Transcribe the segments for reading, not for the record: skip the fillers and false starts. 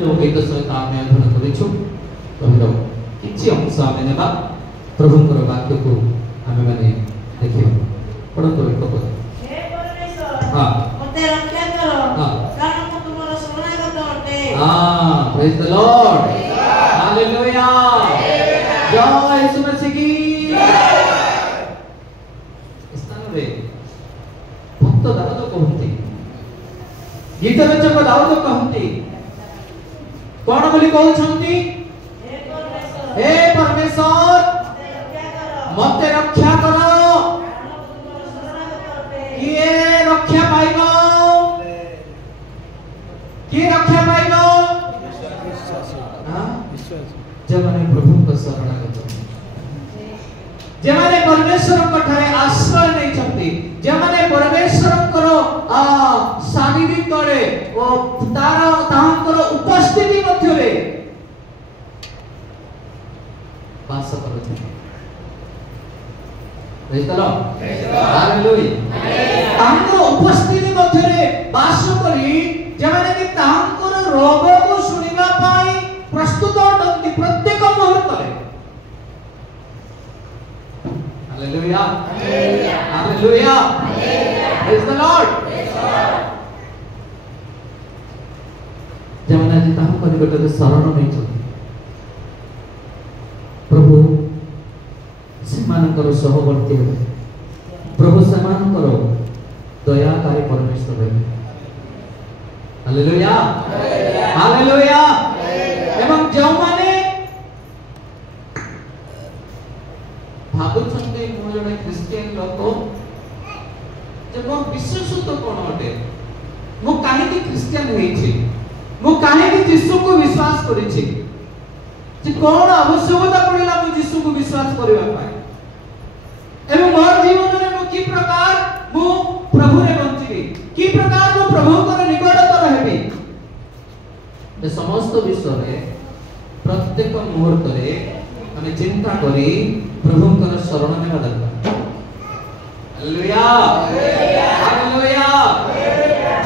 गीत सहित आम अध्ययन कर किसी अंश आम ना प्रभुंर वाक्य को आम मैंने देखा पढ़ो एक पद प्रेज द लॉर्ड हालेलुया जय यीशु मसीह की स्थान रे भक्त दाऊद कहते गीत रचक दाऊद कहते कौन बोली कहउछंती हे परमेश्वर मते रक्षा करो किए रक्षा पाइबो किए रक्षा पाइबो जमाने प्रभु को शरणागत जमाने परमेश्वर को ठारे आश्रय नहीं छंती जमाने परमेश्वर करो सानिध्य करे ओ तारा तांकर उपस्थिति मध्य रे वास करते प्रेज द लॉर्ड हालेलुया तांकर उपस्थिति मध्य रे वास करी जमाने कि तांकर रोग को सुनिबा पाई प्रस्तुत होती प्रत्येक मुहूर्त रे hallelujah hallelujah praise the Lord जमाना जी ताहु कनिकट शरण नहीं प्रभु सेमानकर सहवर्ती प्रभु सेमानकर दयाकारी परमेश्वर हालेलुया हालेलुया एवं जो माने भाबुछन्ते मो जने क्रिश्चियन लोक जे मो विश्वासत्व कोन अटे मो काहे कि क्रिश्चियन हेइ छी मो काहे कि यीशु को विश्वास करि छी जे कोन आवश्यकता पड़िला मो यीशु को विश्वास करबा पाए एवं मोर जीवन रे मो की प्रकार मो प्रभु रे बंचिबी की प्रकार मो प्रभु को निकटतर हेबी ए समस्त विषय रे प्रत्येक मुहूर्त रे हमें चिंता करी प्रभुंकर शरण नेबा दरकार हालेलुया हालेलुया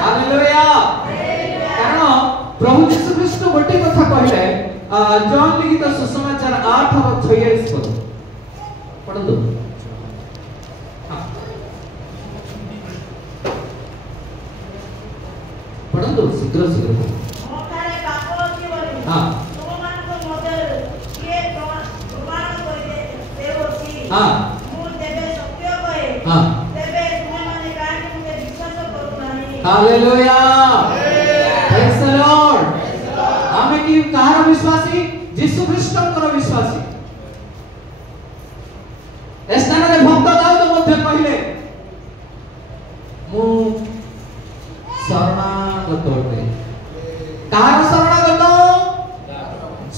हालेलुया कारण प्रभु यीशु ख्रीष्ट गोटे कथा कहले जॉन लिखित सुसमाचार 8 और 46 पद पढ़ो पढ़ो शीघ्र शीघ्र मोटारे पाप अछि बोली हां तुम मान को मदर के प्रमाण कर देवसी हां मु देबे सत्य कहे हां देबे तुम माने काहे मुझे विश्वास करू नाही हालेलुया प्रेज द लॉर्ड हमें की कहार विश्वासी यीशु ख्रीष्टकर विश्वासी स्थान रे भक्त दाऊद मध्ये कहले मु शरणागत होते कहार शरणागत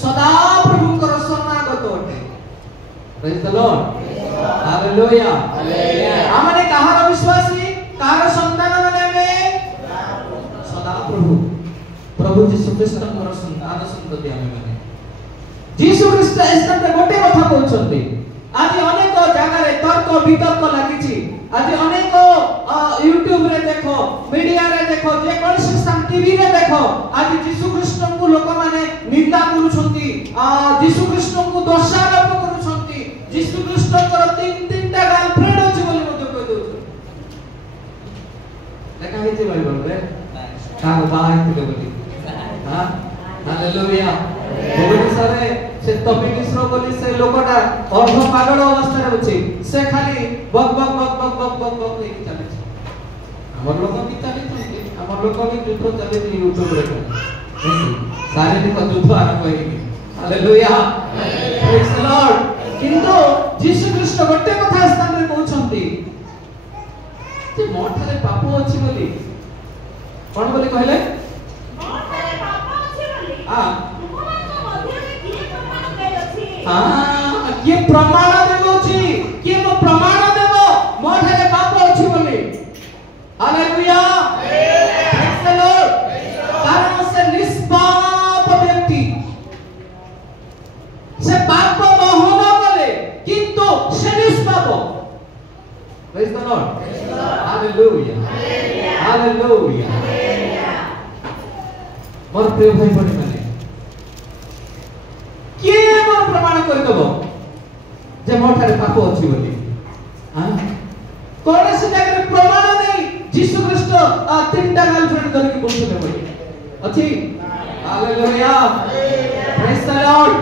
सदा प्रभुकर शरणागत होते प्रेज द लॉर्ड हालेलुया हमने कहार विश्वासी कहार संतान माने में सदा प्रभु प्रभु यीशु ख्रीष्टकर संतान संतति हमें माने यीशु ख्रीष्ट स्थान रे गोटे कथा कहउछन्ती आज अनेक जगह रे तर्क वितर्क लागिछि आज अनेक यूट्यूब रे देखो मीडिया रे देखो जे कोनसी स्थान टीवी रे देखो आज यीशु ख्रीष्ट को लोक माने निंदा करूछन्ती यीशु ख्रीष्ट को दोषारोप करूछन्ती यीशु ख्रीष्ट कर तीन टा गर्लफ्रेंड अछि बोली मते कहि दउछ देखा हेछि बाइबल रे का बाय थिले बोली हां हालेलुया बहुत सारे से टॉपिक इसरो बोली से लोकटा अर्ध पागल अवस्था रे अछि से खाली बक बक बक बक बक बक बक लेके चले छै हमर लोक की चले छै हमर लोक की युद्ध चले छै यूट्यूब रे शारीरिक युद्ध आरंभ होई हालेलुया प्रेज द लॉर्ड किंतु यीशु ख्रीष्ट गोटे कथा स्थान रे कहउछन्ती जे मोठारे पाप अछि बोली कोन बोली कहले मोटारे पाप अछि बोली हां किए प्रमाण देबो छी किए प्रमाण देबो छी किए मो प्रमाण देबो मोठारे पाप अछि बोली हालेलुया प्रेज द लॉर्ड कारण से निष्पाप व्यक्ति से पाप मोह न करे किंतु से निष्पाप praise the Lord hallelujah hallelujah मोर प्रिय भाई बहन माने କରିଦେବ ଯେ ମୋ ଠାରେ ପାପ ଅଛି ବୋଲି। କୌଣସି ଜାଗାରେ ପ୍ରମାଣ ନାହିଁ ଯୀଶୁ ଖ୍ରୀଷ୍ଟ ତିନିଟା ଗାର୍ଲଫ୍ରେଣ୍ଡ ଧରିକି ବୁଲୁଥିଲେ ବୋଲି ଅଛି। ହାଲେଲୁୟା, ପ୍ରେଜ୍ ଦ ଲର୍ଡ।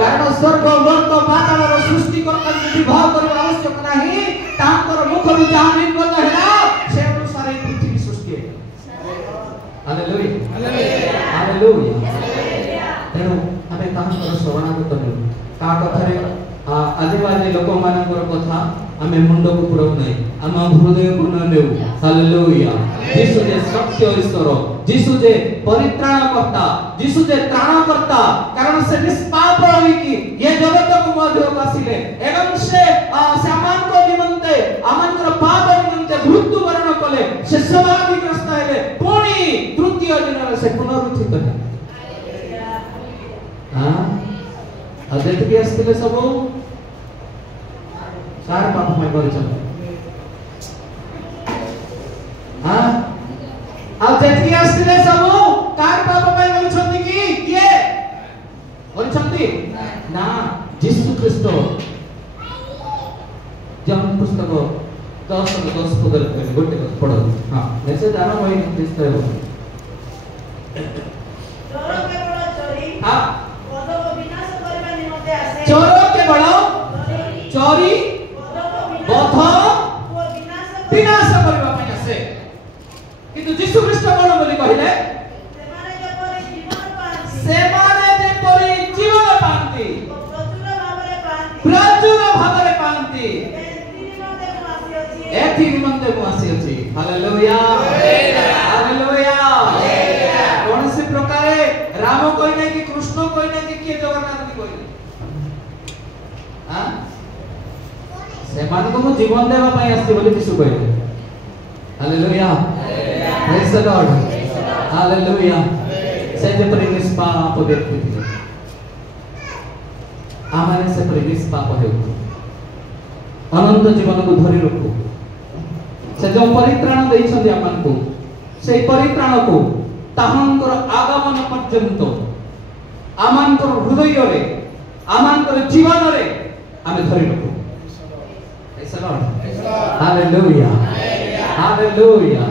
କାରଣ ସ୍ୱର୍ଗ ଲୋକ ପାତାଳର ସୃଷ୍ଟିକର୍ତ୍ତାଙ୍କୁ ବିବାହ କରିବା ଆବଶ୍ୟକ ନାହିଁ। ତାଙ୍କର ମୁଖରୁ ଯାହା ନିର୍ଗତ ହେଲା ସେ ଅନୁସାରେ ପୃଥିବୀ ସୃଷ୍ଟି ହେଲା। Hallelujah, hallelujah. ତେଣୁ ଆମେ ତାଙ୍କର ଶରଣାଗତ ହେଉ। କାହା କଥାରେ ଆଜିବାଜି ଲୋକମାନଙ୍କର କଥା ଆମେ ମୁଣ୍ଡକୁ ପୁରାଉ ନାହିଁ, ଆମ ହୃଦୟକୁ ନ ନେଉ। ହାଲେଲୁୟା। ଯୀଶୁ ଯେ ସତ୍ୟ ଈଶ୍ୱର, ଯୀଶୁ ଯେ ପରିତ୍ରାଣକର୍ତ୍ତା, ଯୀଶୁ ଯେ ତ୍ରାଣକର୍ତ୍ତା। କାରଣ ସେ ନିଷ୍ପାପ ହୋଇକି ଏ ଜଗତକୁ ମଧ୍ୟକୁ ଆସିଲେ ଏବଂ ସେ ଆମମାନଙ୍କ ନିମନ୍ତେ, ଆମଙ୍କର ପାପ ନିମନ୍ତେ ମୃତ୍ୟୁବରଣ କଲେ। ସେ ସମାଧିଗ୍ରସ୍ତ ହେଲେ, ପୁଣି ତୃତୀୟ ଦିନରେ ସେ ପୁନରୁତ୍ଥିତ ହେଲେ। ଆଉ ଯେତିକି ଆସିଥିଲେ ସବୁ କାହାର ପାପ ପାଇଁ କରିଛନ୍ତି? ଆଉ ଯେତିକି ଆସିଥିଲେ ସବୁ କାହାର ପାପ ପାଇଁ କରିଛନ୍ତି କି? କିଏ କରିଛନ୍ତି? ନା, ଯୀଶୁ ଖ୍ରୀଷ୍ଟ। ଜନ ପୁସ୍ତକ 10:10 ପଦରେ ଗୋଟେ ପଢ। ମେସେଜ ଆରମ୍ଭ ହୋଇ ଖ୍ରୀଷ୍ଟ ହେବ। ଚୋର କେବଳ ଚୋରି, ବଧ, ବିନାଶ କରିବା ପାଇଁ ଆସେ। କିନ୍ତୁ ଯୀଶୁ ଖ୍ରୀଷ୍ଟ କଣ ବୋଲି କହିଲେ? ସେମାନେ ଯେପରି ଜୀବନ ପାଆନ୍ତି, ପ୍ରଚୁର ଭାବରେ ପାଆନ୍ତି, ଏଥି ନିମନ୍ତେ ମୁଁ ଆସିଅଛି। Hallelujah, hallelujah. କୌଣସି ପ୍ରକାରେ ରାମ କହିଲେ କି କୃଷ୍ଣ କହିଲେ କି କିଏ ଜଗନ୍ନାଥ ବି କହିଲେ, ସେମାନଙ୍କୁ ମୁଁ ଜୀବନ ଦେବା ପାଇଁ ଆସିଛି ବୋଲି ଯୀଶୁ କହିଲେ। ହାଲେଲୁୟା, ପ୍ରେଜ୍ ଦ ଲର୍ଡ, ହାଲେଲୁୟା। ସେ ଯେପରି ନିଷ୍ପାପ ବ୍ୟକ୍ତି ଥିଲେ, ଆମେ ସେପରି ନିଷ୍ପାପ ହେଉ, ଅନନ୍ତ ଜୀବନକୁ ଧରି ରଖୁ। ସେ ଯେଉଁ ପରିତ୍ରାଣ ଦେଇଛନ୍ତି ଆମମାନଙ୍କୁ, ସେଇ ପରିତ୍ରାଣକୁ ତାହାଙ୍କର ଆଗମନ ପର୍ଯ୍ୟନ୍ତ ଆମଙ୍କର ହୃଦୟରେ, ଆମଙ୍କର ଜୀବନରେ ଆମେ ଧରି ରଖୁ। Hallelujah, hallelujah.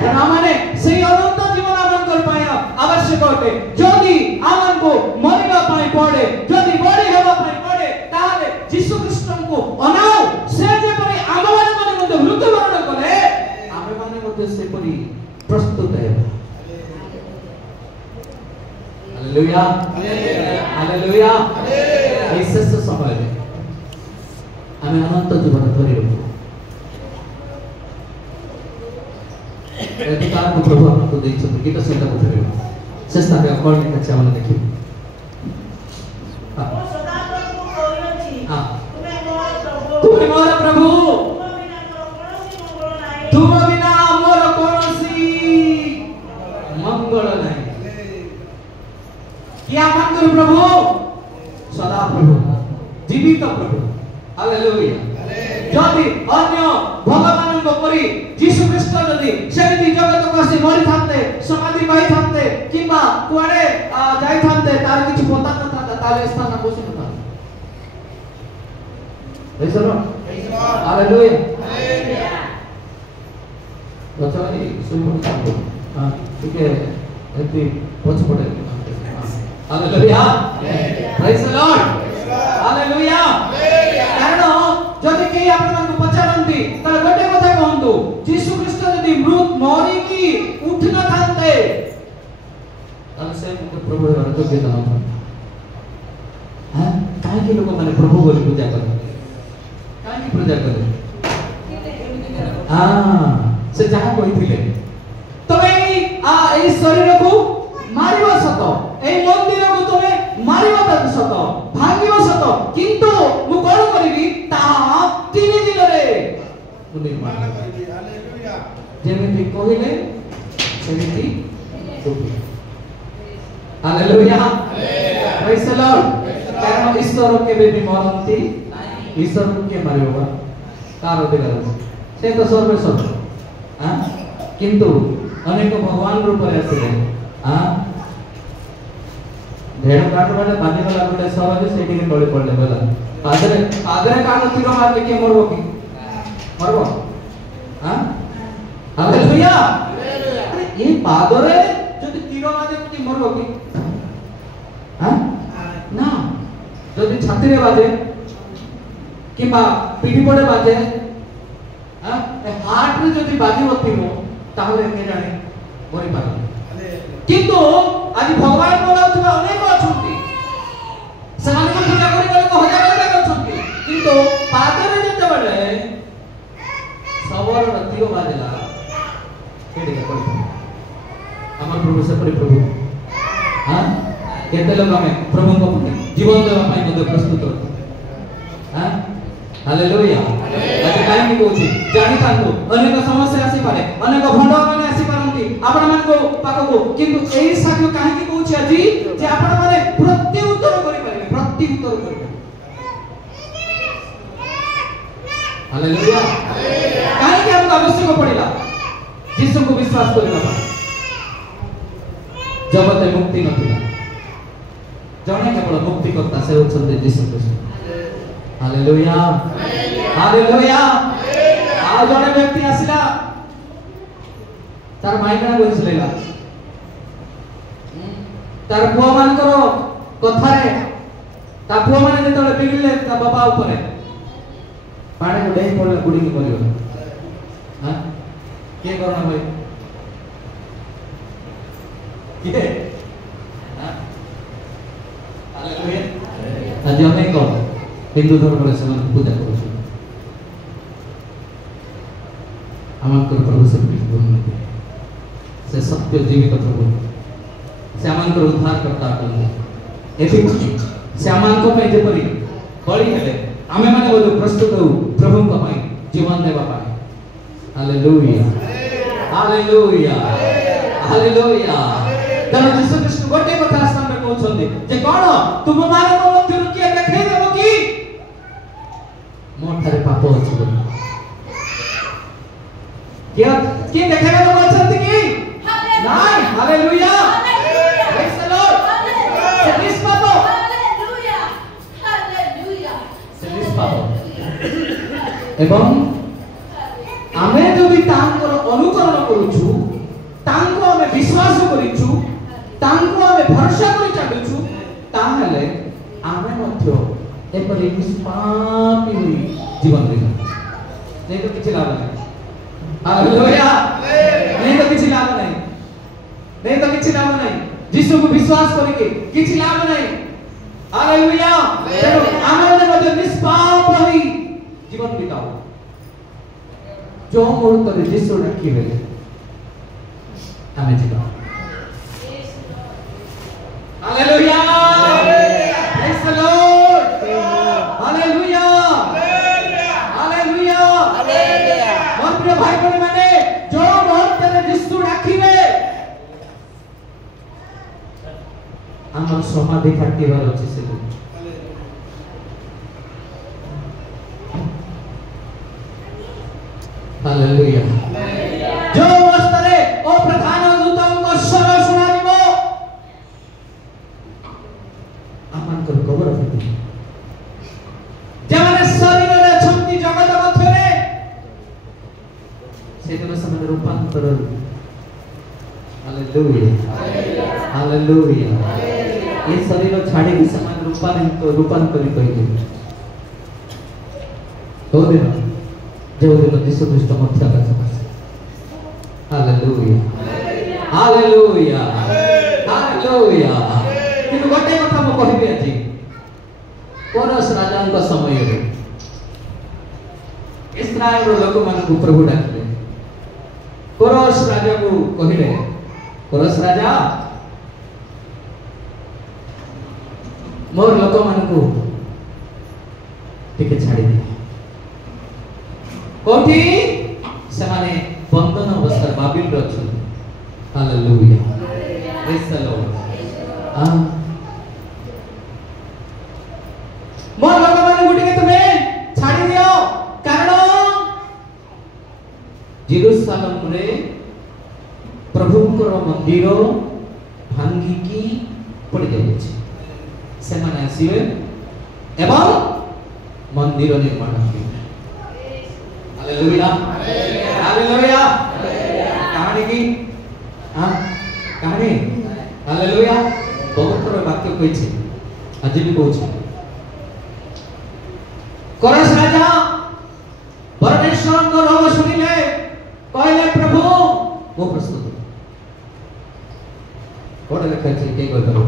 ତେଣୁ ଆମେ ସେଇ ଅନନ୍ତ ଜୀବନ ଆମଙ୍କର ପାଇଁ ଆବଶ୍ୟକ ଅଟେ। ଯଦି ଆମକୁ ମରିବା ପାଇଁ ପଡେ, ଯଦି ବଳି ହେବା ପାଇଁ ପଡେ, ତାହେଲେ ଯୀଶୁ ଖ୍ରୀଷ୍ଟଙ୍କୁ ଅନାଉ। ସେ ଯେପରି ଆମମାନଙ୍କ ନିମନ୍ତେ ମୃତ୍ୟୁବରଣ କଲେ, ଆମେମାନେ ମଧ୍ୟ ସେପରି ପ୍ରସ୍ତୁତ ହେବା। Hallelujah, hallelujah. ଏହି ଶେଷ ସମୟରେ ଆମେ ଅନନ୍ତ ଜୀବନ ଧରି ରଖୁ। ଅଧିକାରକୁ ପ୍ରଭୁ ଆମକୁ ଦେଇଛନ୍ତି। ଗୀତ ସଂହିତାକୁ ଫେରିବା ସେ ସ୍ଥାନରେ କଣ ଲେଖା ଅଛି ଆମେ ଦେଖିବୁ। ତୁମେ ମୋର ପ୍ରଭୁ, ତୁମ ବିନା ମୋର କୌଣସି ମଙ୍ଗଳ ନାହିଁ। କିଏ ଆମଙ୍କର ପ୍ରଭୁ? ସଦା ପ୍ରଭୁ, ଜୀବିତ ପ୍ରଭୁ। ହାଲେଲୁୟା। ଯଦି ଅନ୍ୟ ଭଗବାନଙ୍କ ପରି ଯୀଶୁ ଖ୍ରୀଷ୍ଟ ଯଦି ସେମିତି ଜଗତକୁ ଆସି ମରିଥାନ୍ତେ, ସମାଧି ପାଇଥାନ୍ତେ କିମ୍ବା କୁଆଡେ ଯାଇଥାନ୍ତେ, ତାର କିଛି ପତା ନଥାନ୍ତା, ତାହେଲେ ସ୍ଥାନ ବସି ନଥାନ୍ତା। ହାଲେଲୁୟା। ଗଛରେ ଟିକେ ଏମିତି ପଛପଟେ। ହାଲେଲୁୟା, ପ୍ରେଜ୍ ଦ ଲର୍ଡ, ହାଲେଲୁୟା। କାରଣ ଯଦି କେହି ଆପଣମାନଙ୍କୁ ପଚାରନ୍ତି, ତାହେଲେ ଗୋଟେ କଥା କୁହନ୍ତୁ, ଯୀଶୁ ଖ୍ରୀଷ୍ଟ ଯଦି ମରିକି ଉଠି ନଥାନ୍ତେ, ତାହେଲେ ସେ ପ୍ରଭୁ ହେବାର ଯୋଗ୍ୟତା ନଥାନ୍ତା। କାହିଁକି ଲୋକମାନେ ପ୍ରଭୁ ବୋଲି ପୂଜା କଲେ? କାହିଁକି ପୂଜା କଲେ? ସେ ଯାହା କହିଥିଲେ, ତମେ ଏଇ ଶରୀରକୁ ମାରିବ ସତ, এই মন্দিরକୁ তুমি মারিব সত, ভাঙিব সত, কিন্তু ମୁଁ କଣ କରିବି ତାହା 3 ଦିନରେ ମୁଁ ନିର୍ମାଣ କରିବି। ହାଲେଲୁୟା। ଯେମିତି କହିଲେ ସେମିତି କରିବି। ହାଲେଲୁୟା, ପ୍ରେଜ୍ ଦ ଲର୍ଡ। କାରଣ ଈଶ୍ୱର କେବେ ବି ମରନ୍ତି, ଈଶ୍ୱରକୁ କିଏ ମାରିବ? ତାର ଅଧିକାର ଅଛି, ସେ ତ ସର୍ବେଶ୍ୱର। କିନ୍ତୁ ଅନେକ ଭଗବାନ ରୂପରେ ଆସିଲେ, भेड़ काट वाले बांधी वाला गोटे सर जे सेठी के टोली पड़ले बोला आदरे कान तीर मार के मरबो की मरबो हां हालेलुया अरे ये पादरे যদি तीर मारे कि मरबो की हां ना যদি ছাতিরে বাজে কিংবা পিঠি পড়ে বাজে हां हार्ट रे যদি বাজিব থিবো তাহলে কে জানে মরি পারবে কিন্তু আজ ভগবান বলাউଥିବା অনেক অଛନ୍ତି ସେମାନେ ପୂଜା କରି କରି ହଜାର ହଜାର ଅଛନ୍ତି କିନ୍ତୁ ପାଦରେ ଯେତେବେଳେ ସବର ତୀର ବାଜିଲା କେଡେ କଳି ଆମର ପ୍ରଭୁ ସେପରି ପ୍ରଭୁ हां କେତେ ଲୋକ ଆମେ ପ୍ରଭୁଙ୍କ ପାଇଁ ଜୀବନ ଦେବା ପାଇଁ ମଧ୍ୟ ପ୍ରସ୍ତୁତ ହାଁ हालेलुया आज काहे कहूची जानि थांतु अनेक समस्या आसी पारे अनेक भंड माने आसी पारंती आपण मान को पाखको किंतु एई साक्ष्य काहे कहूची আজি जे आपण माने प्रति उत्तर करि पारिबे प्रति उत्तर करि हालेलुया काहे कि हमको आवश्यक पड़िला यीशु को विश्वास करबा जगत मुक्ति नथिला जने केवल मुक्ति करता से होछन यीशु कृष्ण हालेलुया हालेलुया आ जने व्यक्ति आसिला तार माइकना बसिलेला तार पुआ मानकर कथारे ता पुआ माने जेतले बिगले ता बाबा ऊपर पानी को डेई पड़ले गुडी के मरियो हां के करना भाई के हां हालेलुया आज अनेक हिंदू धर्म रे समान पूजा करू आमकर प्रभु से बोलने से सत्य जीवित प्रभु से आमकर उद्धार करता करले एथि से आमको पे जेपरि बळी हेले आमे माने बोलू प्रस्तुत हो प्रभु को पाई जीवन देवा पाई हालेलुया हालेलुया हालेलुया तब यीशु कृष्ण गोटे कथा सामने कहउछन्ते जे कोन तुम मानव मध्य किए देखै देबो की मोर थारे पाप अछि बोली क्या के देखेगा लोग अछंती की नहीं हालेलुया प्रेज द लॉर्ड सेलिस पापो हालेलुया हालेलुया सेलिस पापो एवं आमे जदि तांकर अनुकरण करूछु तांको आमे विश्वास करिछु तांको आमे भरोसा करि चालुछु ताहले आमे मध्य एपरि निष्पापी हुई जीवन रे नहीं तो किछ लाभ नहीं हालेलुया नहीं तो किसी लाभ नहीं नहीं तो किसी लाभ नहीं यीशु को विश्वास करके किसी लाभ नहीं हालेलुया आनंद में निष्पाप ही जीवन बिताओ जो मुहूर्त रे यीशु रखी बेले हमें जीवा hallelujah praise the Lord hallelujah hallelujah hallelujah मन प्रिय भाई बहन माने जो मुहूर्त रे यीशु राखिबे हमर समाधि फाटिबार अछि से हालेलुया जो अवस्थारे ओ प्रधान दूतଙ୍କ ସ୍ୱର ଶୁଣାଯିବ ଆମଙ୍କର କବର ଫାଟି जमाने शरीर अछंती जगत मध्यरे सेदिन समय रूपांतर हालेलुया हालेलुया ये शरीर छाड़ी के समान रूपांतरित होइले तो दिन जो दिन यीशु ख्रीष्ट मध्य आकाश हालेलुया हालेलुया हालेलुया किंतु गोटे कथा म कहिबे अछि कोरस राजा समय रे इस्राएल लोक मान को प्रभु डाकले कोरस राजा को कहिले कोरस राजा मोर लोक मान को टिके छाड़ी दे कोठी से माने बंधन अवस्था बाबिल रे अछि हालेलुया प्रेज द लॉर्ड हां मोर लोक मान गुटी के तुमे छाड़ी दियो कारण जेरूशलेम रे प्रभुଙ୍କର मंदिर भांगी की पड़ जाउछि से माने आसीबे एवं मंदिर निर्माण करिबे हालेलुया हालेलुया कहानी की हां कहानी हालेलुया बहुत थोड़ा वाक्य कहिछि आज भी कहछि कोरस राजा परमेश्वर को रोग सुनिले कहले प्रभु वो प्रस्तुत कोड लिखा है के करो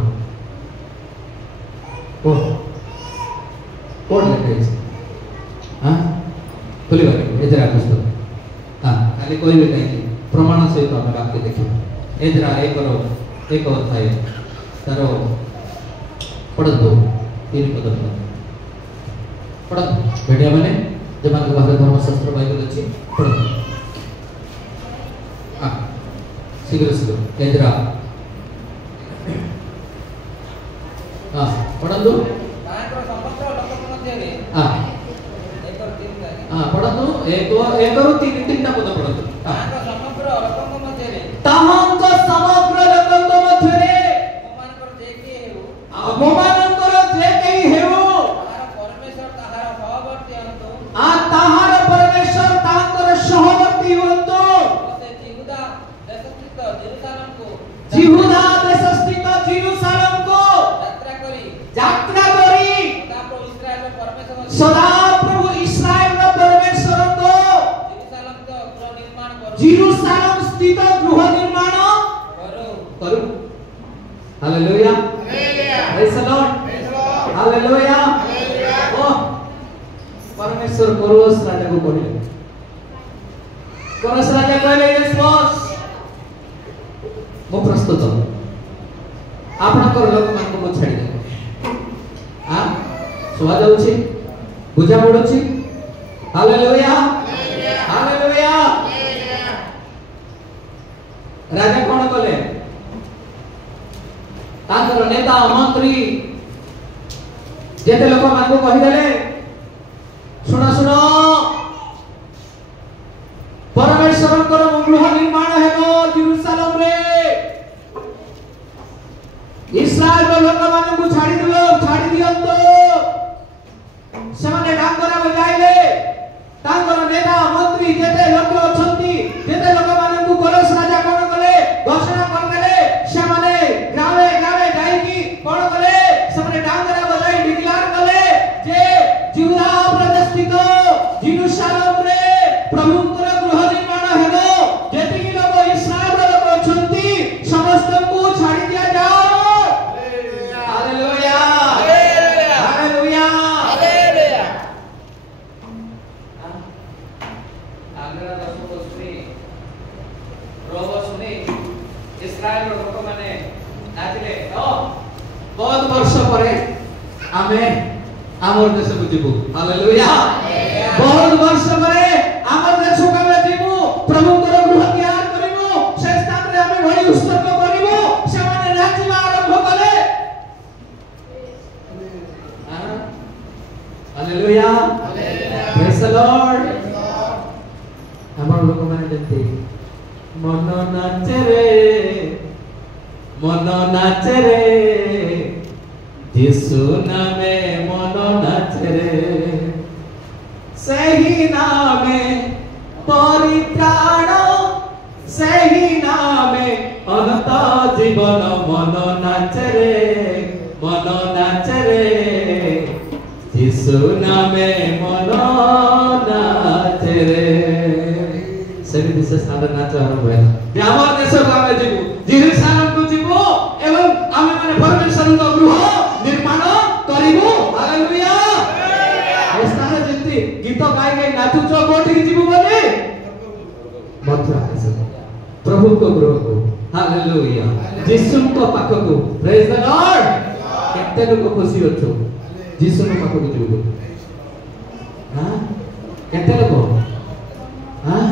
कोड लिखा है हां खुली बात एजरा पुस्तक हां खाली कोई भी नहीं प्रमाण सहित हम वाक्य देखिए एजरा एक अध्याय तारो पढ़ दो 3 पद पढ़ बेटिया माने जब आपके पास धर्मशास्त्र बाइबल अच्छी पढ़ हां शीघ्र एजरा हां पढ़ दो तांकर समस्त लोक मध्ये रे हां एक और 3 का हां पढ़ दो एक और 3 टा पद पढ़ दो तांकर समग्र लोक मध्ये रे ताहांक समग्र लोक मध्ये रे मोमानकर जे के मोमानकर जे हेउ केही हेउ ताहार परमेश्वर ताहार ताहार परमेश्वर तांकर सहवर्ती हंतो सहवर्ती हुंतो से जिहुदा देश स्थित जेरूशलेम को यात्रा करी सदा प्रभु इस्राएल रो परमेश्वर को जेरूशलेम जेरूशलेम स्थित गृह निर्माण करू hallelujah praise the Lord hallelujah ओ परमेश्वर कोरस राजा को कहले कोरस राजा कहले यस बॉस मो प्रस्तुत आपनकर लोक मान को मो छाडी दे आ सुवा जाउछि बुझा पडुछि हालेलुया हालेलुया राजा कोन कले तांकर नेता मंत्री जेते लोक मान को कहि देले सुनो सुनो परमेश्वर को गृह निर्माण हेबो जेरूशलेम रे इस्राएल रो लोक मान को छाडी दियंतो सेमाने डांगरा बजाइले तांकर नेता मंत्री जेते लोक अछंती जेते लोक मान को कोरस राजा कोन कले घोषणा कर देले सेमाने ग्रामे ग्रामे जाई की कोन कले सेमाने डांगरा बजाई डिक्लेयर कले जे जिहुदा प्रदेश स्थित जेरूशलेम रे प्रभुଙ୍କର गृह निर्माण हेबो जेति की लोक इस्राएल रो लोक अछंती समस्त को छाडी दिया जाओ हालेलुया हालेलुया हालेलुया आगरा दसो सुनी रोबो सुनी इस्राएल रो लोक माने नाचिले तो बहुत वर्ष परे आमे आमर देश को जीवु हालेलुया बहुत वर्ष परे आमर देश को आमे जीवु प्रभु को गृह तैयार करिवु से स्थान रे आमे भली उत्सर्ग करिवु से माने नाचिबा आरंभ कले हालेलुया प्रेज द लॉर्ड हमर लोक माने जंती मन नाचे रे यीशु नामे मन नाचे रे सही नामे परित्राण सही नामे अनंत जीवन मन नाचे रे यीशु नामे मन नाचे रे सभी विशेष स्थान नाच आरंभ है हमर देश को आमे जीवु जेरूशलेम को जीवु एवं आमे माने परमेश्वर को गृह निर्माण करिवु हालेलुया ए स्थान जेंति गीत गाई गाई नाचुचो कोठी जीवु बोले मथुरा देश प्रभु को गृह को हालेलुया यीशु को पाख को प्रेज द लॉर्ड केते लोग खुशी अछो यीशु को पाख को जीवु हां केते लोग हां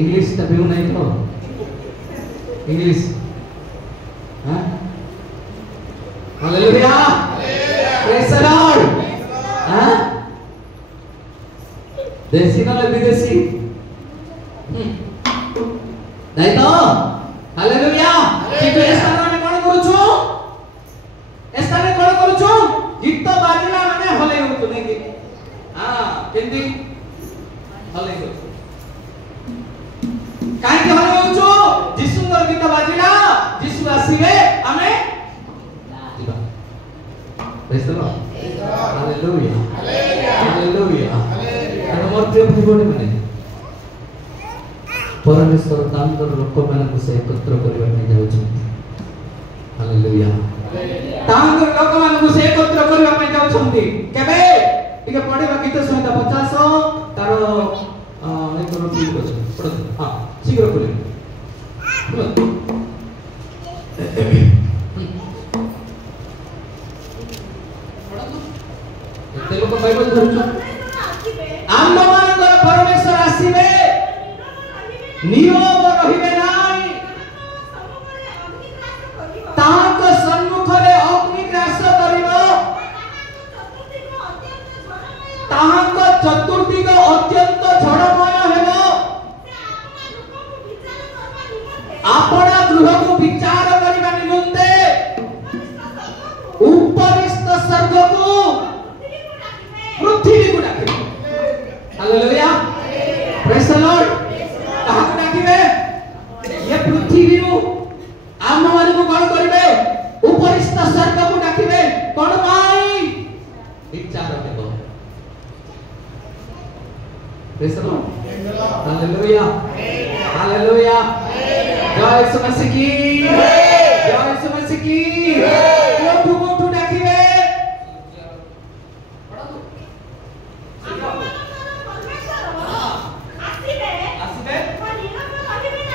इंग्लिश तबे नहीं तो इंग्लिश हां हालेलुया प्रेज द लॉर्ड हां देसी ना विदेशी नहीं तो हालेलुया कि तो स्थान में कोन करू छु स्थान में कोन କେମିତି ହଲେଇ ଦଉଛୁ କାହିଁକି ହଲେଉଛୁ ଯୀଶୁଙ୍କର ଗୀତ ବାଜିଲା ଯୀଶୁ ଆସିଲେ ଆମେ ଯିବା ପ୍ରେଜ୍ ଦ ଲର୍ଡ ହାଲେଲୁୟା ହାଲେଲୁୟା ମୋର ପ୍ରିୟ ଭାଇ ମାନେ ପରମେଶ୍ୱର ତାଙ୍କର ଲୋକମାନଙ୍କୁ ସେ ଏକତ୍ର କରିବା ପାଇଁ ଯାଉଛନ୍ତି ହାଲେଲୁୟା ତାଙ୍କର ଲୋକମାନଙ୍କୁ ସେ ଏକତ୍ର କରିବା ପାଇଁ ଯାଉଛନ୍ତି କେବେ ଟିକେ ପଢିବା ଗୀତ ସଂହିତା 50 ତାର ଏକ ରିପିଟ୍ କରୁଛି ହଁ ଶୀଘ୍ର ପଢିବା ଏତେ ଲୋକ ବାଇବଲ ଧରୁଛୁ ଆମମାନଙ୍କର ପରମେଶ୍ୱର ଆସିବେ ନିରବ ରହିବେ ନାହିଁ ତାଙ୍କ ସମ୍ମୁଖରେ ଅଗ୍ନି ଗ୍ରାସ କରିବ ତାହାଙ୍କ ଚତୁର୍ଦିଗ ଅତ୍ୟନ୍ତ ଝଡ଼ମୟ ହେବ ଆପଣା ଗୃହକୁ ବିଚାର କରିବା ନିମନ୍ତେ ଉପରିସ୍ଥ ସ୍ୱର୍ଗକୁ ପୃଥିବୀକୁ ଡାକିବେ ହାଲେଲୁୟା ପ୍ରେଜ୍ ଦ ଲର୍ଡ କାହାକୁ ଡାକିବେ ଏ ପୃଥିବୀରୁ ଆମମାନଙ୍କୁ କଣ କରିବେ ଉପରିସ୍ଥ ସ୍ୱର୍ଗକୁ ଡାକିବେ କଣ ପାଇଁ ବିଚାର ହେବ ପ୍ରେଜ୍ ଦ ଲର୍ଡ ହାଲେଲୁୟା ହାଲେଲୁୟା ଜୟ ଯୀଶୁ ମसीह की ଜୟ ଯୀଶୁ मसीह की କୋଠୁ ଡାକିବେ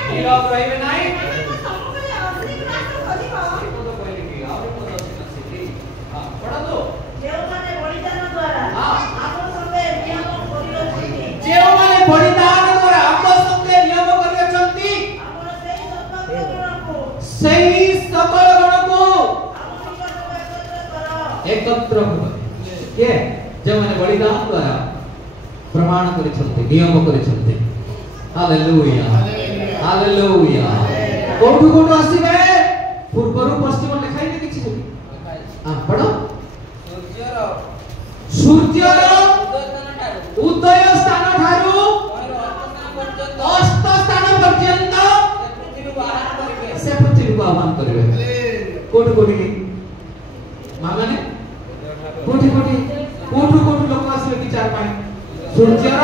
नीरव रहिबे नाही जेवमाने बलिदान द्वारा आम संगे नियम करियछंती सेही सकल गणको एकत्र होबे के जेमाने बलिदान द्वारा प्रमाण करिछंती नियम करिछंती हालेलुया हालेलुया कोठु कोठु आसीबे पूर्वरु पश्चिम लिखाई दे किछि हां पढो सूर्यर उदय स्थान ठारू अस्त स्थान पर्यंत से पृथ्वी को आह्वान करिवे कोठु कोठु माने कोठु कोठु लोक आसीबे विचार पाई सूर्यर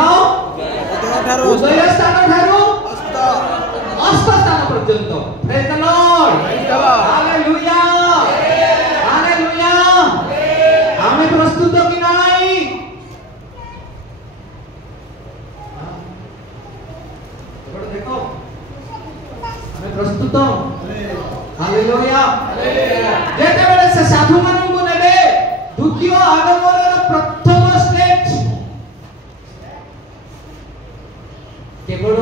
उदय स्थान ठारू अस्त स्थान पर्यंत praise the Lord hallelujah hallelujah हमें प्रस्तुत कि नहीं देखो हमें प्रस्तुत हालेलुया जेते बेले से साधु मानन को नेबे द्वितीय आगमनर प्रथम स्टेज केवल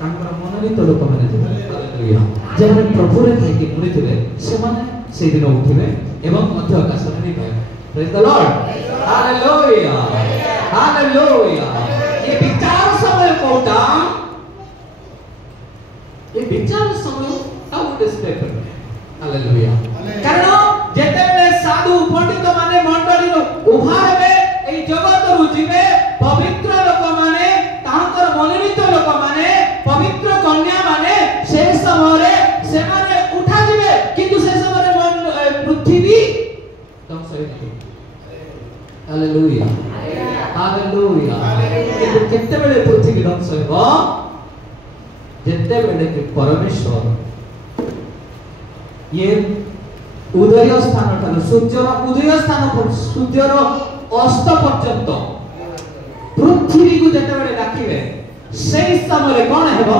तांकर मनोनीत लोक माने हालेलुया जेने प्रभु रे थाकी मुनिथिबे से माने से दिन उठिबे एवं मध्य आकाश रे निबे praise the Lord hallelujah hallelujah ये विचार समय कोटा ये विचार समय आउट स्टेप हालेलुया कारण जेते बेले साधु पंडित माने मंडली रो उभा हेबे ए जगत रु जिवे पवित्र लोक माने तांकर मनोनीत लोक माने पवित्र कन्या माने से समय रे से माने उठा जिवे किंतु से समय रे पृथ्वी ध्वंस होई हालेलुया हालेलुया किंतु केते बेले पृथ्वी ध्वंस होबो जेते बेले कि परमेश्वर ये उदय स्थान ठानु सूर्यर उदय स्थान पर सूर्यर अस्त पर्यंत पृथ्वी को जेते बेले डाकिबे सेही समय कोन हेबो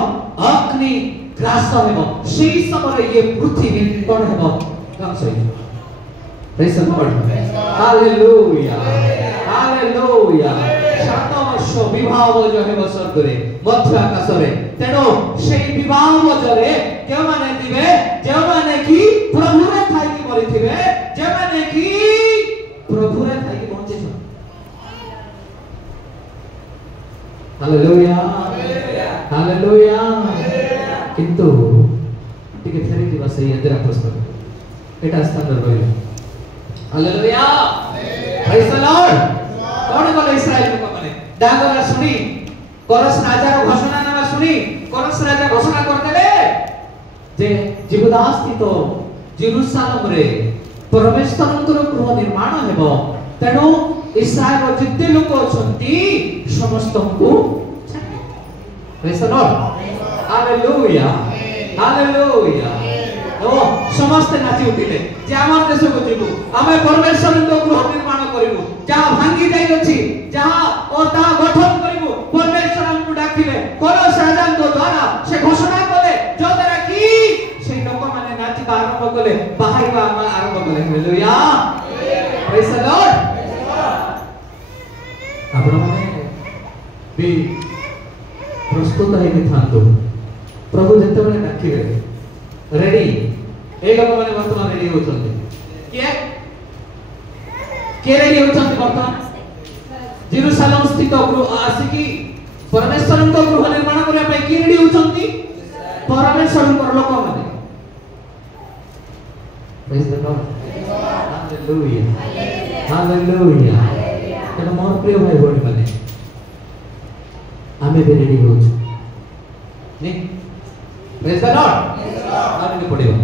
अग्नि ग्रास हेबो सेही समय ये पृथ्वी कोन हेबो ध्वंस होई praise the Lord hallelujah hallelujah सातवर्ष विवाह जो हेबो स्वर्ग रे मध्य आकाश रे तेनो सेही विवाह रे के माने दिबे जे माने की प्रभु रे थाई की मरिथिबे जे माने की प्रभु रे थाई की पहुंचे छ हालेलुया हालेलुया किंतु टिके फेरी दिबा से यदरा प्रश्न एटा स्थान रहइला हालेलुया प्रेज द लॉर्ड कोन बोले इस्राएल लोक माने डांगरा सुनी कोरस राजा घोषणा नामा सुनी कोरस राजा घोषणा करदेले जे जिहुदा स्थित जेरुसालेम रे परमेश्वरଙ୍କର गृह निर्माण हेबो तेणु इस्राएल जिते लोक अछंती समस्तଙ୍କୁ praise the Lord hallelujah hallelujah ओ समस्त नाची उठिले जे हमर देश को जीवु हमें परमेश्वरଙ୍କ गृह निर्माण करिवु जहां भांगी जाई अछि जहां ओ ता गठन करिवु परमेश्वर हमकु डाकिले कोरस राजाଙ୍କ द्वारा से घोषणा कले जो द्वारा की से लोक माने नाची आरंभ कले बाहाइबा आरंभ कले हालेलुया प्रेज द लॉर्ड आपण माने भी प्रस्तुत है थांतो प्रभु जते माने डाकिले रेडी ए लोक माने वर्तमान रेडी होचंते के रेडी होचंते वर्तमान जेरुसालेम स्थित आसिकी परमेश्वरଙ୍କ गृह निर्माण करिया पे के रेडी होचंती परमेश्वरଙ୍କ लोक माने praise the Lord hallelujah hallelujah तेणु मोर प्रिय भाई भौणी माने आमे भी रेडी होछ नी प्रेज द लॉर्ड आमे पड़िबो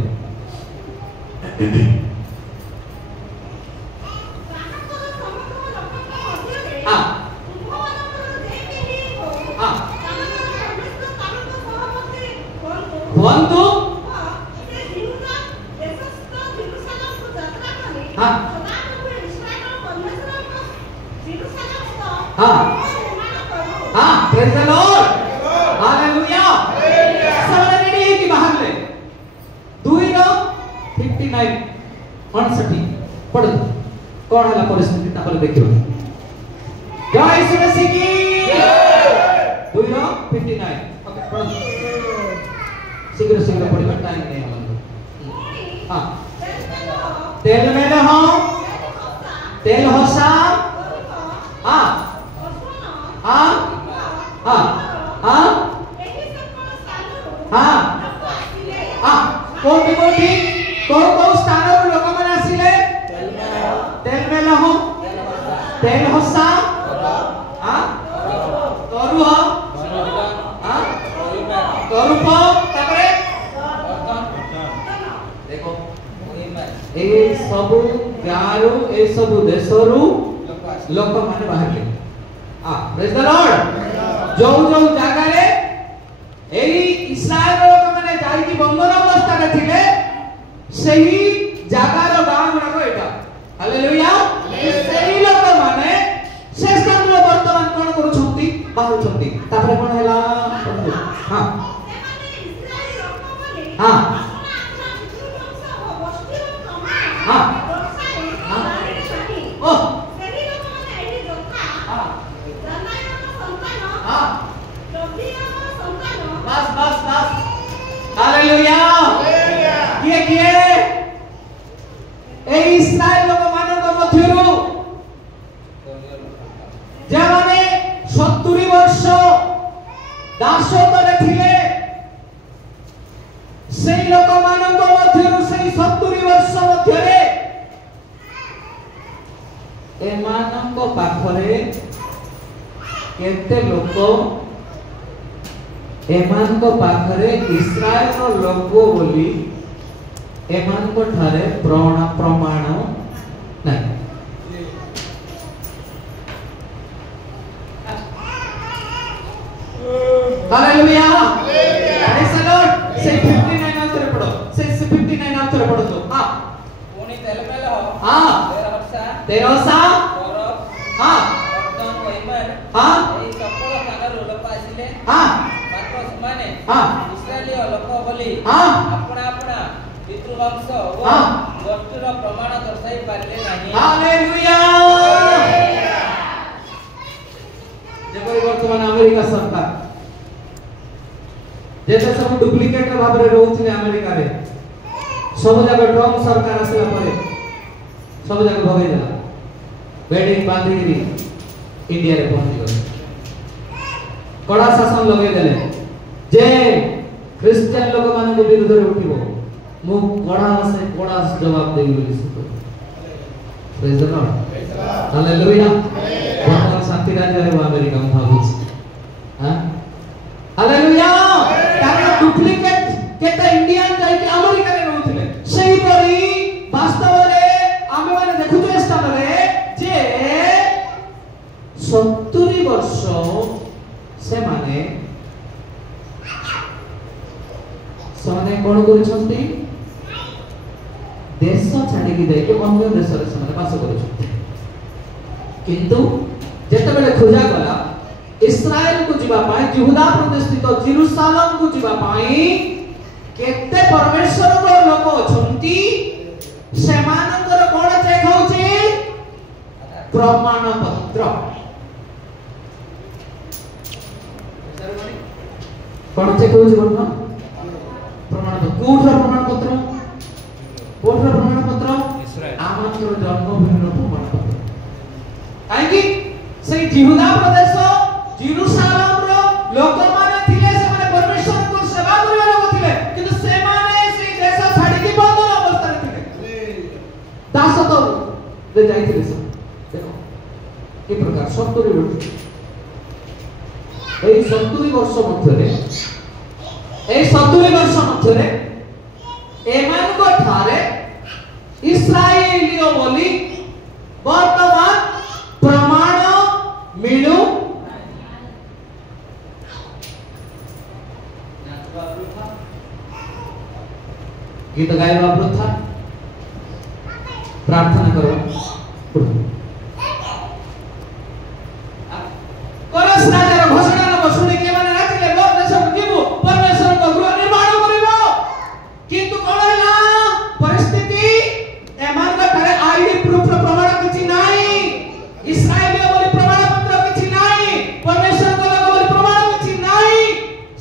वंतु प्रेज द लॉर्ड हालेलुया सब रेडी है कि बाहर ले 2:59 पढ़ कौन है परिस्थिति तापर देखियो जय यीशु मसीह की जय 2:59 ओके पढ़ शीघ्र शीघ्र पढ़िबा टाइम नहीं हमन हां तेल में हो तेल होसा हां हां हां हां हां हां कोठी को स्थान रो लोक मन आसीले तेल में लहो तेल होसा हां तोरु हो हां तोरु पो तापरे देखो ए सब गारो ए सब देशरु लोक माने बाहर प्रेज द लॉर्ड जो जागा रे एई इस्राएल लोक माने जाई कि बंधन अवस्था रे थिले सेही जागा रो गाम गुडा एटा हालेलुया सेही लोक माने से स्थान रो वर्तमान कोन करूछंती बाहुछंती तापर कोन हैला हां हां हां ओ बस बस बस हालेलुया किए ए इस्राएल लोक मानक मध्यरु जेमाने 70 वर्ष दासत्वरे थिले सेई लोक मानक मध्यरु सेई 70 वर्ष मध्यरे ए मानक पाखरे केते लोक एमान को पाखरे इस्राएल रो लोक बोली एमान को ठारे प्रमाण नहीं हालेलुया प्रेज द लॉर्ड से 59 आउतरे पढ़ो से 59 आउतरे पढ़ो तो हां कोनी तेल में लो हां तेरोसा हां वर्तमान वैमन हां ए सकल कागर लोक आसिले हां मात्र समान हां इस्राएली लोक बोली हां अपना अपना पितृवंश ओ गोष्ठीर प्रमाण दर्शाई पारले नाही हालेलुया जेपरि वर्तमान अमेरिका सरकार जेते सब डुप्लिकेट भाव रे रहउथिले अमेरिका रे सब जगह ट्रम्प सरकार आसला परे सब जगह भगै देला बेडिंग बांधिगिरी इंडिया रे पहुंची गले कड़ा शासन लगे देले जे क्रिश्चियन लोक मान को विरुद्ध रे उठिबो मु कड़ा से कड़ा जवाब देबी बोली सतो प्रेज द लॉर्ड हालेलुया भगवान शांति शांति राज्य है अमेरिका में भाबुच हां हालेलुया कारण डुप्लीकेट केते इंडियन जाई कि अमेरिका रे रहउथिले सेही परी वास्तव रे आमे माने देखु जे स्थान रे जे 70 वर्ष से माने समाने कोन करूछंती देश छाड़ी की जाके अन्य देश रे समाने वास करूछंती किंतु जेते बेले खोजा गला इस्राएल को जीवा पाई यहूदा प्रदेश स्थित जेरूशलेम को जीवा पाई केते परमेश्वर को लोक अछंती सेमानकर कोन चेक होउची प्रमाण पत्र कोन चेक होउची बोलना प्रमाण पत्र कोठर प्रमाण पत्र कोठर प्रमाण पत्र इस्राएल आमात्र जन्मभूमिर प्रमाण पत्र काहे कि से यहूदा प्रदेश जेरूशलेम रो लोक माने थिले से माने परमेश्वर को सेवा करबा लोक थिले किंतु से माने से देश छाडी के बंधन अवस्था रे थिले दास तो दे जाइथिले से देखो कि प्रकार 70 वर्ष এই 70 वर्ष मध्यरे এই 70 वर्ष मध्यरे एमानको ठारे इस्राएलियो बोली वर्तमान प्रमाण मिलु गीत गाइबा प्रथा प्रार्थना करो कोरस राजा घोषणा न सुनि के माने रातिले लोक देश जीवु परमेश्वर को गृह निर्माण करिवो किंतु कोन हला परिस्थिति एमान का करे आईडी प्रूफ प्रमाण किछि नाही इस्राएलियो बोली प्रमाण पत्र किछि नाही परमेश्वर को लोक बोली प्रमाण किछि नाही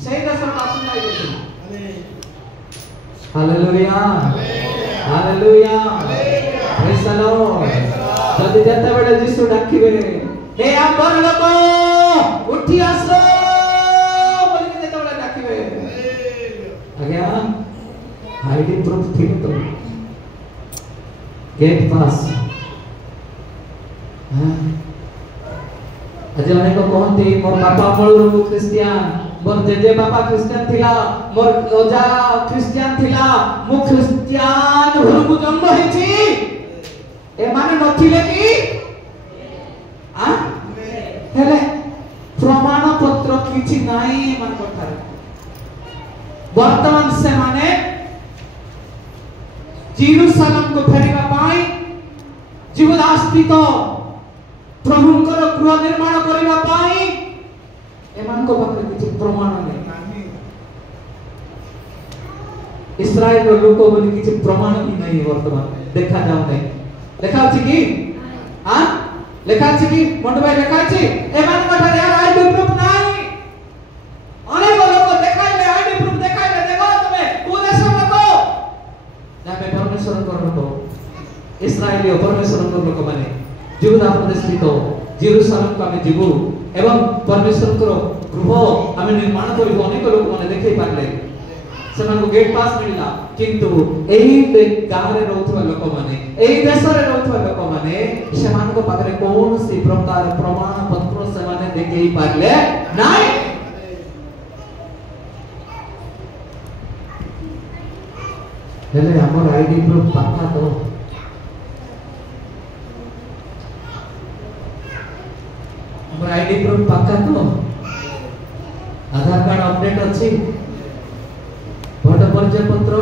सही देश पास नाही देछि hallelujah hallelujah praise the Lord जदि जते बेले यीशु डाकिबे हे आंबर लोक उठी आसो बोली के जते बेले डाकिबे आज्ञा आईडी प्रूफ ठीक तो गेट पास हां आज अनेक कहते मोर बापा बळुरु क्रिश्चियन मोर जेजे बापा क्रिश्चियन थिला मोर ओजा क्रिश्चियन थिला मु क्रिश्चियन घरकु जन्म हेछि ए माने नथिले कि आ हेले प्रमाण पत्र किछि नाही मन कथार वर्तमान से माने जेरूशलेम को फेरिबा पाई यहूदा स्थित प्रभुंकर गृह निर्माण करिबा पाई एमान को पाखरे किछि प्रमाण नै इस्राएल रो लोक बोली किछि प्रमाण भी नहीं वर्तमान देखा जाउ नै लेखा अछि कि हां लेखा अछि कि मंडू भाई लेखा अछि एमान कथा यार आईडी प्रूफ नाही अनेक लोक देखाइले आईडी प्रूफ देखाइले देखो तमे को देश लोक जाबे परमेश्वर को लोक इस्राएलियो परमेश्वर को लोक माने यहूदा प्रदेश स्थित जेरूशलेम को आमे जीवु एवं परमेश्वर को गृह आमे निर्माण करिबो अनेक लोक माने देखै पारले सेमान को गेट पास मिलला किंतु एही गाँव रे रहउथवा लोक माने एही देश रे रहउथवा लोक माने सेमान को पाखरे कोन सी प्रकार प्रमाण पत्र सेमाने देखै पारले नाही हेले हमर आईडी प्रूफ पाका तो हमर आईडी प्रूफ पाका तो आधार कार्ड अपडेट अछि भोट परिचय पत्र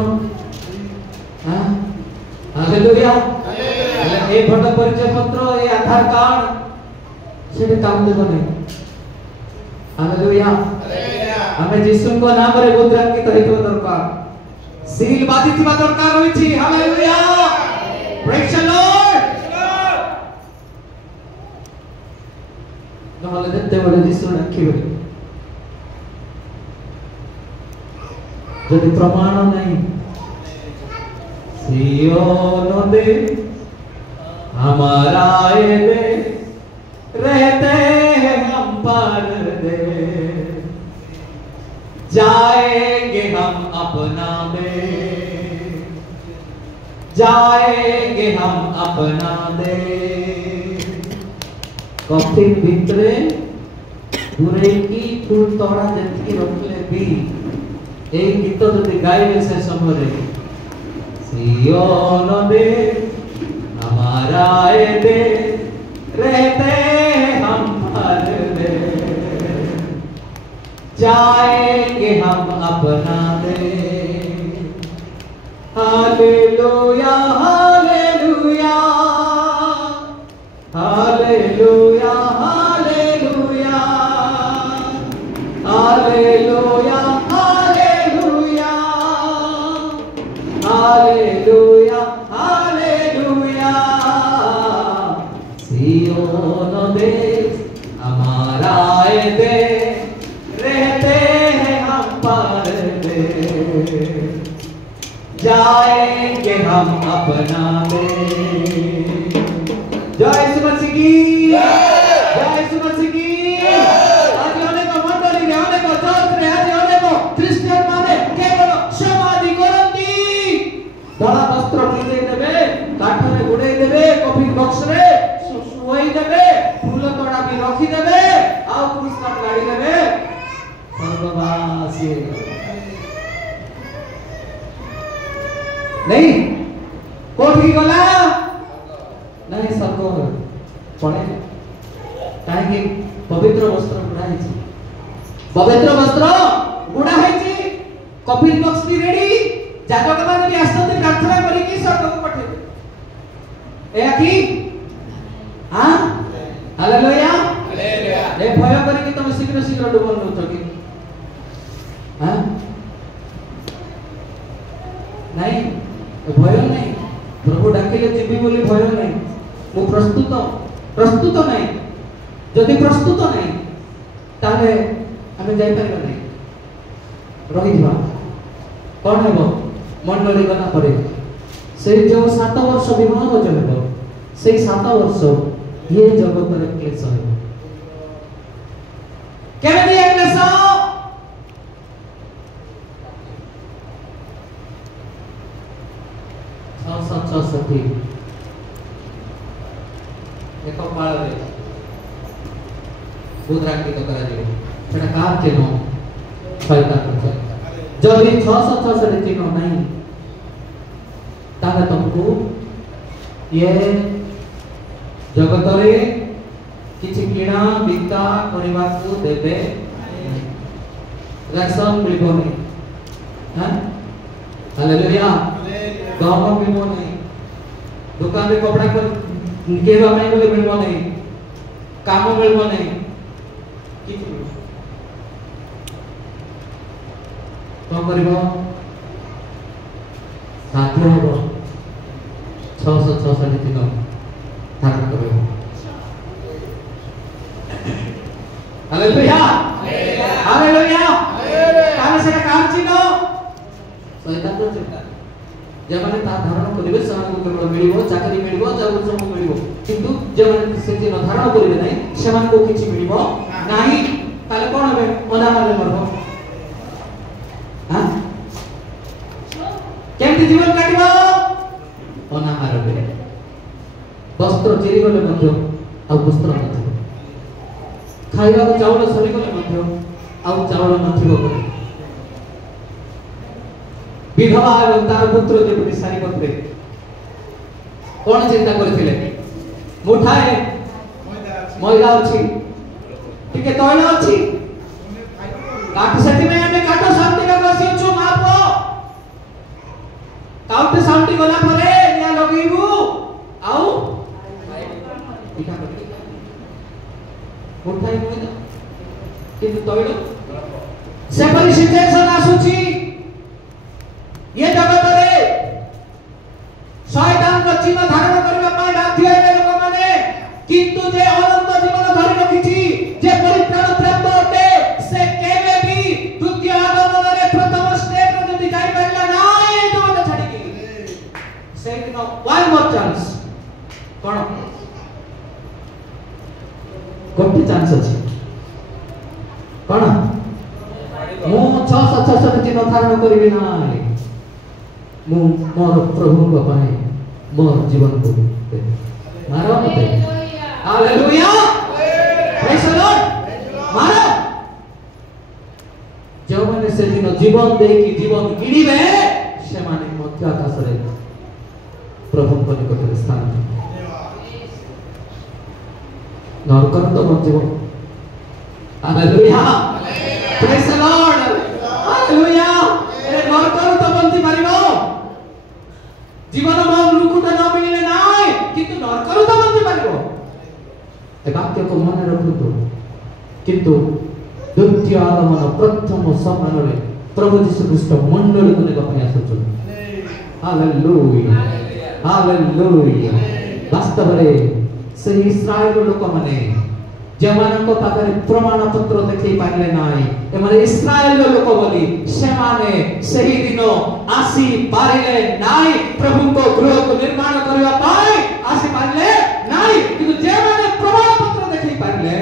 हां हालेलुया ए भोट परिचय पत्र ए आधार कार्ड से काम देबो नै हालेलुया हमें यीशु को नाम रे मुद्रांकित हेतु दरकार सील बाधितवा दरकार होई छी हालेलुया प्रेज द लॉर्ड नहले देते बडे यीशु राखिबे यदि प्रमाण नहीं सियोन दे हमारा ये दे रहते हैं हम पर दे जाएंगे हम अपना दे जाएंगे हम अपना दे कफिन भितरे पूरे की फूल तोड़ा जति रखले भी ए गीत जति गाइबे से समय रे सियोन दे हमारा ए दे रहते हम हर दे जाएंगे हम अपना दे hallelujah hallelujah hallelujah hallelujah hallelujah hallelujah hallelujah hallelujah सियोन देश हमारा ए देश रहते हैं हम पर देश जाएंगे हम अपना देश जय यीशु मसीह की जय यीशु मसीह की आज अनेक मंडली रे अनेक चर्च रे आज अनेक क्रिश्चियन माने केवल समाधि करंती धड़ा वस्त्र पिंधे देबे काठ रे गुडे देबे कॉफी बॉक्स रे सुई देबे फूल तोड़ा भी रखी देबे आ पुरस्कार गाड़ी देबे स्वर्गवासी नहीं कोठी गला नहीं सबको पड़े काहे पवित्र वस्त्र गुड़ा है पवित्र वस्त्र गुड़ा है कपिल बॉक्स भी रेडी जातक मान भी आसते प्रार्थना करी कि सब को पठे ए आकी हां हालेलुया हालेलुया ए भय करी कि तुम शीघ्र शीघ्र डुबल न कि हां नहीं भय नहीं प्रभु डाकिले जीवी बोली भय नहीं मु प्रस्तुत नहीं जदि प्रस्तुत नहीं ताले हमें जाई परिबा नहीं रही दिबा कोन हेबो मंडली गना परे से जो 7 वर्ष विवाह चलबो से 7 वर्ष ये जगत रे क्लेश हेबो केबे दिया क्लेश सती एक पाळ रे उद्रांकित करा दियो सेटा कार केनो शैतान को जदि 666 रे चिन्ह नहीं ताले तुमको ये जगत रे किछि किणा बिका करबा को देबे राशन मिलबो नहीं हां हालेलुया गाँव में मिलबो नहीं दुकान में कपड़ा कर केवा में बोले मिलबो नहीं काम मिलबो नहीं किछ तो करबो साथी होबो 666 दिन धारण करबो हालेलुया हालेलुया काहे से काम चिनो शैतान को चिंता जमाने ता धारण करिवे समान को केवल मिलिबो चाकरी मिलिबो चाकरी सब मिलिबो किंतु जमाने से जे धारण करिवे नै समान को किछि मिलिबो नाही ताले कोन होबे अनाहार मरबो हां केमति जीवन काटिबो अनाहार होबे वस्त्र चिरी गले मध्य आ वस्त्र नथिबो खाइबा को चावल सरी गले मध्य आ चावल नथिबो विधवा एवं तार पुत्र जेपरि सारी पत्रे कोन चिंता करथिले मुठाए मैदा अछि टिके तैल अछि काट सेति में हमें काटो शांति का बसी छु मापो काउटे शांति गला परे या लगीबू आउ इटा मुठाए मैदा किंतु तैल से परि सिचुएशन आसुची ये जगत रे शैतान को चिन्ह धारण करबा पाई बाध्य है लोक माने किंतु जे अनंत जीवन धरि रखिछि जे परित्राण प्राप्त होते से केबे भी द्वितीय आगमन रे प्रथम स्टेप रे जदि जाई परला नाही ए जगत छाडी के से दिन वन मोर चांस कोन गोटे चांस अछि कोन मो 666 चिन्ह धारण करबी नाही मु मोर प्रभु को पाए मोर जीवन को दे मारो मते हालेलुया जीवन देकी जीवन गिड़ीबे से माने मध्य आकाश रे प्रभु को निकट स्थान नरकर तो बंचिब hallelujah praise the Lord hallelujah ए नरकर तो बंचि परिबो जीवन मन लुकुट न मिले नाय किंतु नरकर तो बंचि परिबो ए वाक्य को मन रखुतो किंतु द्वितीय आगमन प्रथम सम्मान रे प्रभु यीशु ख्रीष्ट मंडली को नेबा पई आसुछु हालेलुया हालेलुया वास्तव रे से इस्राएल लोक माने जेमानको पाखरे प्रमाण पत्र देखै पाइले नाय एमाने इस्राएल लोक बोली से माने सही दिन आसी पारिले नाय प्रभु को गृह को निर्माण करबा पाए आसी पारिले नाय किंतु जेमाने प्रमाण पत्र देखै पाइले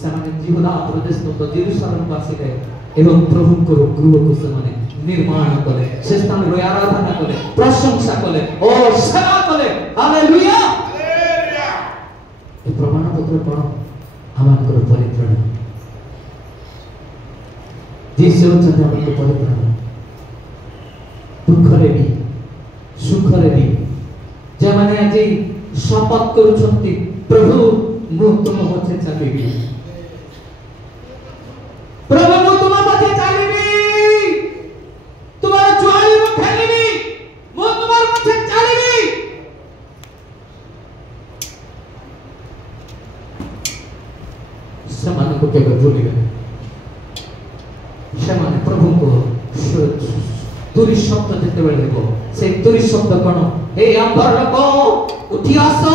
ସେମାନେ ଜିହୁଦା ପ୍ରଦେଶ ତ ଜେରୁସାଲେମ ଆସିଲେ ଏବଂ ପ୍ରଭୁଙ୍କର ଗୃହକୁ ସେମାନେ ନିର୍ମାଣ କଲେ ସେ ସ୍ଥାନରେ ଆରାଧନା କଲେ ପ୍ରଶଂସା କଲେ ଓ ସେବା କଲେ ହାଲେଲୁୟା ଏ ପ୍ରମାଣ ପତ୍ର କ'ଣ ଆମଙ୍କର ପରିତ୍ରାଣ ଯିଏ ହେଉଛନ୍ତି ଆମଙ୍କର ପରିତ୍ରାଣ ଦୁଃଖରେ ବି ସୁଖରେ ବି ଯେମାନେ ଆଜି ଶପଥ କରୁଛନ୍ତି ପ୍ରଭୁ ମୁଁ ତୁମ ପଛେ ଚାଲିବି प्रभु मु तुम पछे चलिबी तुम्हार जुआली मु ठेलिबी मु तुम्हार पछे चलिबी समान को केवल भूलिबे समान प्रभु को तुरी शब्द जेते बेले देखो से तुरी शब्द कोन हे अंबर लोक उठी आसो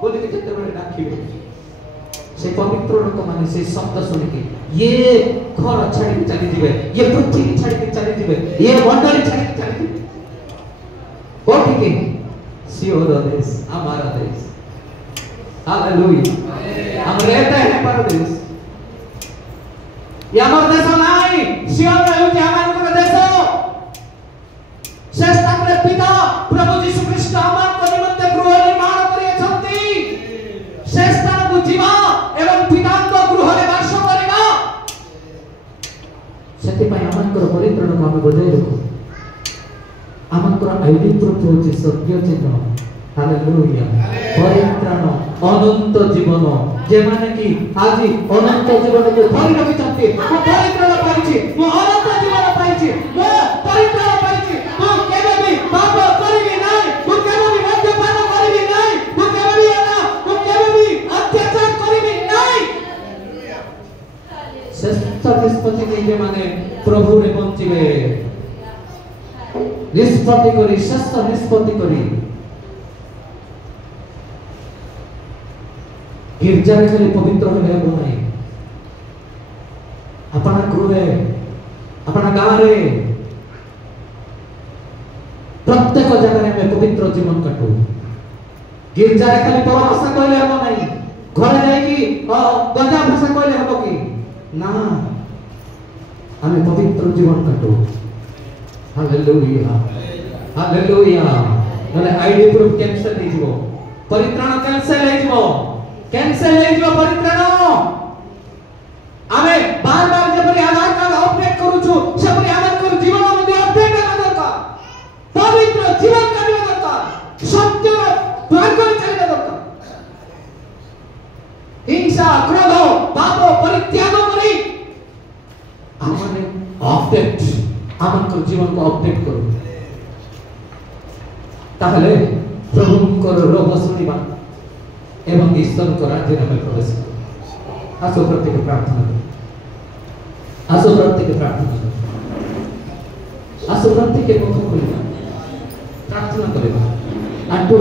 बोली के जेते बेले डाकिबे से पवित्र लोक माने से शब्द सुनि के ये घर छाड़ी के चली जिवे ये पृथ्वी छाड़ी के चली जिवे ये मंडली छाड़ी के चली जिवे कोठी के सियोर देश हमारा देश हालेलुया हम रहते हैं परदेश ये हमारा देश नहीं सियोर रहू के हमारा देश श्रेष्ठ हमरे पिता प्रभु यीशु ख्रीष्ट हमार को निमित्त गृह निर्माण करिए छथि श्रेष्ठ को जीवा एवं पिता को गृह रे वास करिबा सेति पय हमनकर परित्रण को हम बजाय रखो हमनकर आईडी प्रूफ होची सत्य चिन्ह हालेलुया परित्रण अनंत जीवन जे माने कि आजि अनंत जीवन को धरि रखिछथि मो परित्रण पाइछि मो अनंत जीवन पाइछि मो परित्रण पाइछि मो केबे भी पाप करिबि नै मो केबे भी मद्यपान करिबि नै मो केबे भी अत्याचार करिबि नै श्रेष्ठ निष्पत्ति के माने प्रभु रे बंचिबे निष्पत्ति करी श्रेष्ठ निष्पत्ति करी गिरजा रे खाली पवित्र हेले हो नै अपना गृह रे अपना गांव रे प्रत्येक जगह रे हम पवित्र जीवन काटू गिरजा रे खाली पर भाषा कहले हो नै घरे जाई कि गंजा भाषा कहले हो कि ना हमें पवित्र जीवन काटो हालेलुया हालेलुया नले आईडी प्रूफ कैंसिल हो जिवो परित्राण कैंसिल हो जिवो परित्राण आमे बार बार जबरी आधार कार्ड अपडेट करू छु सबरी आधार कर जीवन मध्ये अपडेट करना दरकार पवित्र जीवन करना दरकार सत्य मार्ग चलना दरकार हिंसा क्रोध पाप परित्याग करी हमने अपडेट हमन जीवन को अपडेट करू ताहले प्रभु को रोग सुनिबा एवं ईश्वर को राज्य में प्रवेश करू आसो प्रत्येक प्रार्थना आसो प्रत्येक प्रार्थना आसो प्रत्येक मुख खोलिबा प्रार्थना करिबा आंटू